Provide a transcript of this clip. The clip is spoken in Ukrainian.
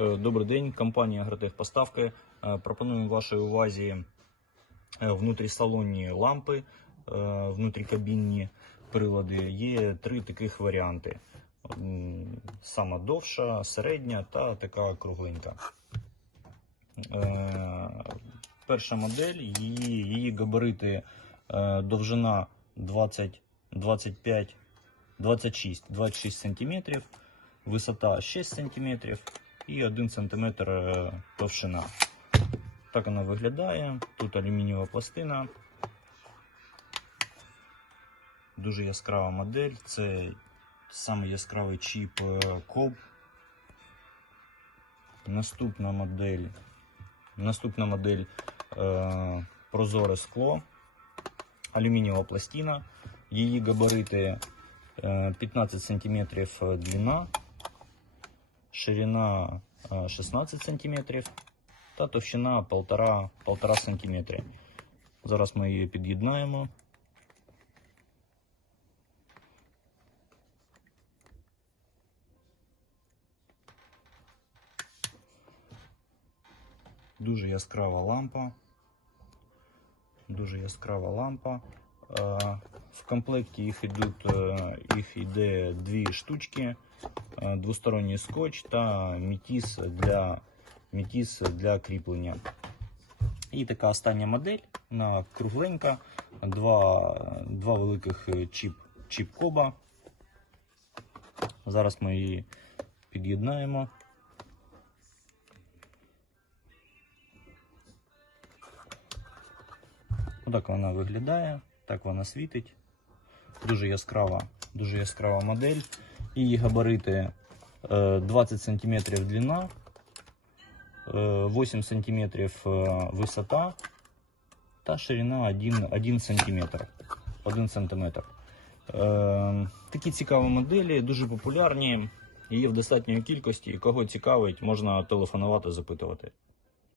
Е, Добрий день, компанія Агротехпоставки. Е, Пропонуємо вашій увазі е, внутрісалонні лампи, внутрікабінні прилади. Є три таких варіанти: сама довша, середня та така кругленька. Перша модель, її, її габарити довжина 20, 25, 26, 26 сантиметрів, висота 6 сантиметрів і 1 см е, товщина. Так вона виглядає. Тут алюмінієва пластина. Дуже яскрава модель. Це самий яскравий чіп е, Наступна модель. Наступна модель е, прозоре скло, алюмінієва пластина. Її габарити е, 15 см длина, ширина е, 16 см та товщина 1,5 см. Зараз ми її під'єднаємо. Дуже яскрава лампа. Дуже яскрава лампа. Е, В комплекті їх ідуть, е, їх йде дві штучки, е, двосторонній скотч та мітіс для, мітіс для кріплення. І така остання модель, вона кругленька, два, два великих чіп, чіп коба. Зараз ми її під'єднаємо. Отак вона виглядає, так вона світить. Дуже яскрава, дуже яскрава модель. Її габарити е, 20 см длина, е, 8 см висота та ширина 1, 1 см. 1 см. Е, Такі цікаві моделі, дуже популярні. Є в достатньої кількості. Кого цікавить, можна телефонувати, запитувати.